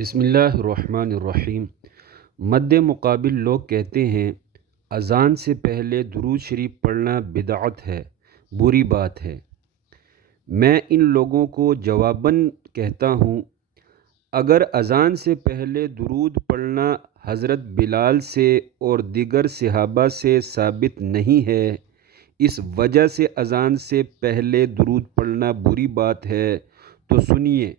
بسم اللہ الرحمن الرحیم۔ مد مقابل لوگ کہتے ہیں اذان سے پہلے درود شریف پڑھنا بدعت ہے، بری بات ہے۔ میں ان لوگوں کو جواباً کہتا ہوں، اگر اذان سے پہلے درود پڑھنا حضرت بلال سے اور دیگر صحابہ سے ثابت نہیں ہے، اس وجہ سے اذان سے پہلے درود پڑھنا بری بات ہے، تو سنیے،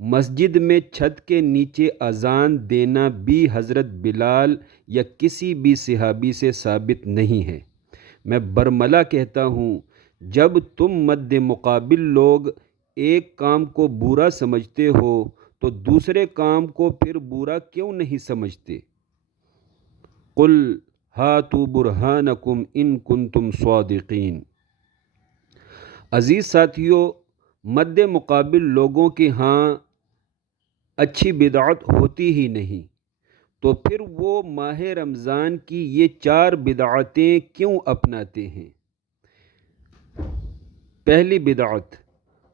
مسجد میں چھت کے نیچے اذان دینا بھی حضرت بلال یا کسی بھی صحابی سے ثابت نہیں ہے۔ میں برملا کہتا ہوں، جب تم مد مقابل لوگ ایک کام کو برا سمجھتے ہو تو دوسرے کام کو پھر برا کیوں نہیں سمجھتے؟ قل ہاتوا برہانکم ان کنتم صادقین۔ عزیز ساتھیو، مد مقابل لوگوں کے ہاں اچھی بدعت ہوتی ہی نہیں، تو پھر وہ ماہ رمضان کی یہ 4 بدعتیں کیوں اپناتے ہیں؟ پہلی بدعت،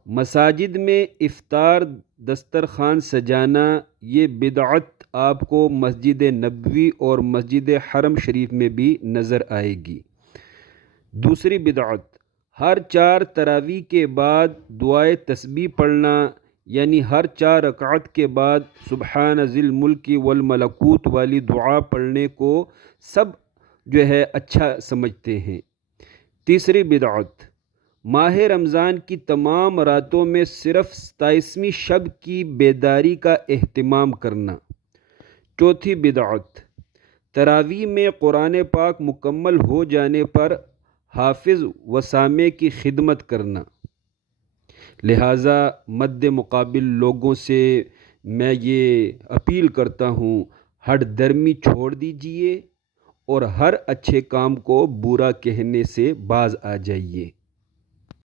مساجد میں افطار دسترخوان سجانا۔ یہ بدعت آپ کو مسجد نبوی اور مسجد حرم شریف میں بھی نظر آئے گی۔ دوسری بدعت، ہر 4 تراویح کے بعد دعائے تسبیح پڑھنا، یعنی ہر 4 رکعت کے بعد سبحان ذی الملک والملکوت والی دعا پڑھنے کو سب اچھا سمجھتے ہیں۔ تیسری بدعت، ماہ رمضان کی تمام راتوں میں صرف 27ویں شب کی بیداری کا اہتمام کرنا۔ چوتھی بدعت، تراویح میں قرآن پاک مکمل ہو جانے پر حافظ و سامع کی خدمت کرنا۔ لہٰذا مد مقابل لوگوں سے میں یہ اپیل کرتا ہوں، ہٹ درمی چھوڑ دیجئے اور ہر اچھے کام کو برا کہنے سے باز آ جائیے۔